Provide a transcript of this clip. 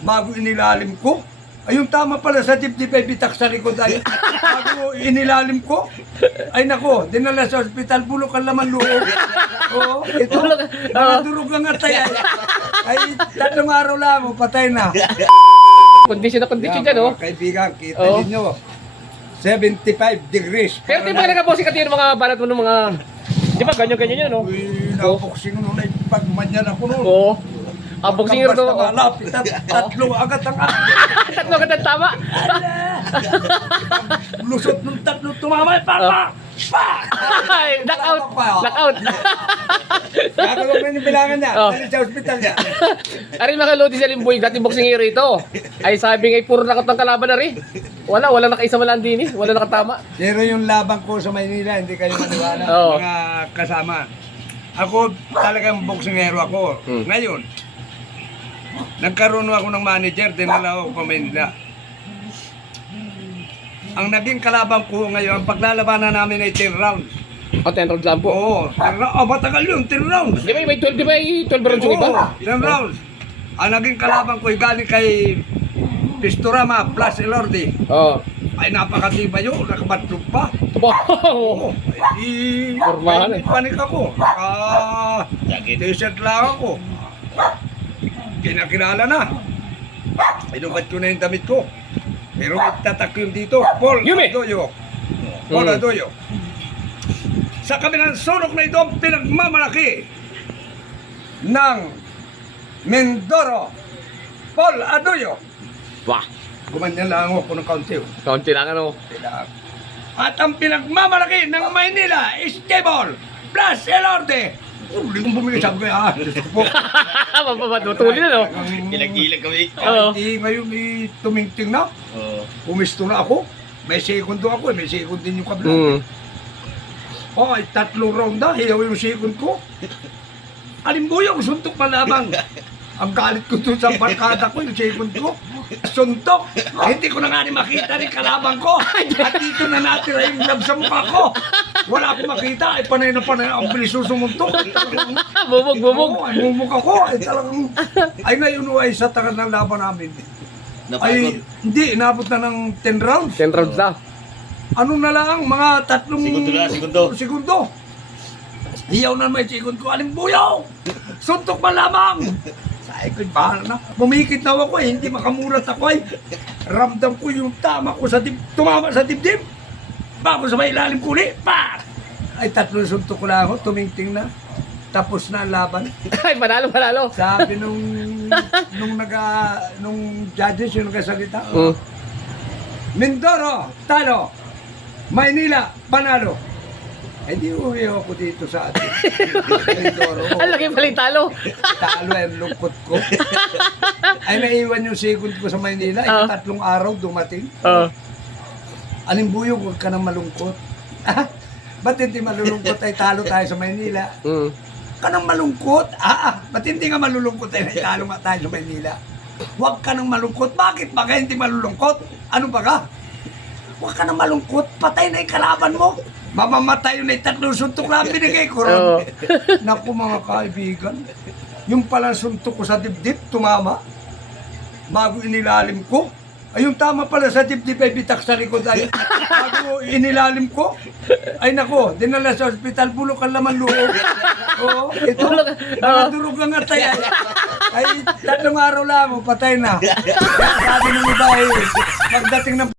bago inilalim ko. Ayun tama pala sa dibdib ay bitak sa likod ay bago inilalim ko. Ay nako, dinala sa ospital, bulok ang laman loob. Oo, ito, nakadurog ang atay ay 3 araw lang, patay na. Kondisyon na kondisyon dyan, oh. Mga kaibigan, kita ninyo, 75 degrees. Pero di ba nag-boxing ka din mga balat mo ng mga... Di ba ganyan-ganyan yan, no? Uy, naboxing nun ay pagmanyan ako nun. Oo. Ang boxing hero to. Basta malapit at 3 agad ang akin. Tatlo ka ng tama. Lusot ng 3 tumama, papa! Ay, knockout. Knockout. Nakagawin mo yung bilangan niya, Oh. dali sa ospital niya. Ari mga lodi sa Limboy, dati boxing hero ito. Ay sabi nga, puro nakot ng kalaban na rin. Wala nakaisa man din eh. Wala nakatama. Pero yung laban ko sa Maynila, hindi kayo maniwala, Oo. mga kasama. Ako talagang boksingero ako. Ngayon, nagkaroon ako ng manager, dinala ako pa Maynila. Ang naging kalaban ko ngayon, ang paglalabanan namin ay 10 rounds. O, 10 rounds lang po. Oo, 10 rounds. Oh, matagal yun, 10 rounds. Di ba may 12, di ba may 12 rounds yung iba? Oo, 10 rounds. Ang naging kalaban ko ay galing kay Pistorama plus Elordi. Oo. Ay napakatibay yun, nakabatlog pa. Oo. Ay, Formahan eh. panik ako. T-shirt lang ako. Kinakilala na. Inukat ko na yung damit ko. Pero magtatak yung dito. Paul Yumi! Adoyo. Paul Adoyo. Sa kabilang sulok na ito, pinagmamalaki ng Mindoro. Paul Adoyo. Wah. Gumanyan lang ako ng kaunti. Kaunti lang ano. At ang pinagmamalaki ng Maynila is Stable plus Elorde. Hindi kong bumili, sabi ko, Diyos ko po. Mapapatuloy na no. Gilag-gilag kami. Oo. Hindi ngayon tumingting na. Oo. Pumisto na ako. May segundo ako, may segundo din yung kabila. Oh, ay 3 round na, hiyaw yung second ko. Alimbuyong, suntok malabang. Ang galit ko doon sa barkada ko, yung second ko. Suntok! Hindi ko na nga rin makita rin kalabang ko. At dito na natira yung lab sa mukha ko. Wala akong makita, ay panay na panay. Ang bilis sumuntok. Bubog. Oo, ay mumuk ako. Ay talagang, ay ngayon ay sa tagal ng laban namin. Ay, hindi, inabot na ng 10 rounds. 10 rounds na. Ano na lang, mga 3 Segundo. Hiyaw na may sikon ko, alimbuyaw! Suntok man lamang! Sabi ko, bahala na. Pumikit na ako hindi makamulat ako ay. Ramdam ko yung tama ko sa tumama sa dibdib. Bago sa may ilalim ko ulit, pa! Ay 3 suntok ko lang ako, tumingting na. Tapos na ang laban. Ay, panalo. Sabi nung judges yung nagkasalita, Mindoro, talo! Maynila, panalo! Eh di uwi ako dito sa atin. Mindoro. Ang laki pala yung talo. Talo ang lungkot ko. Ay naiwan yung second ko sa Maynila. Ay 3 araw dumating. Alimbuyo, huwag ka nang malungkot. Ba't hindi malulungkot ay talo tayo sa Maynila? Ka nang malungkot? Ba't hindi nga malulungkot ay talo nga tayo sa Maynila? Huwag ka nang malungkot. Bakit ba ka hindi malulungkot? Ano ba ka? Huwag ka nang malungkot. Patay na yung kalaban mo. Mamamatay yun ay 3 suntok na binigay ko ron. Naku mga kaibigan, yung pala suntok ko sa dibdib, tumama. Bago inilalim ko, ay yung tama pala sa dibdib ay bitak sa likod ay bago inilalim ko. Ay nako, dinala sa ospital, bulok ang laman loob. Oo, ito, nakadurog ang atay ay 3 araw lang, patay na. Sabi ng iba ay, pagdating ng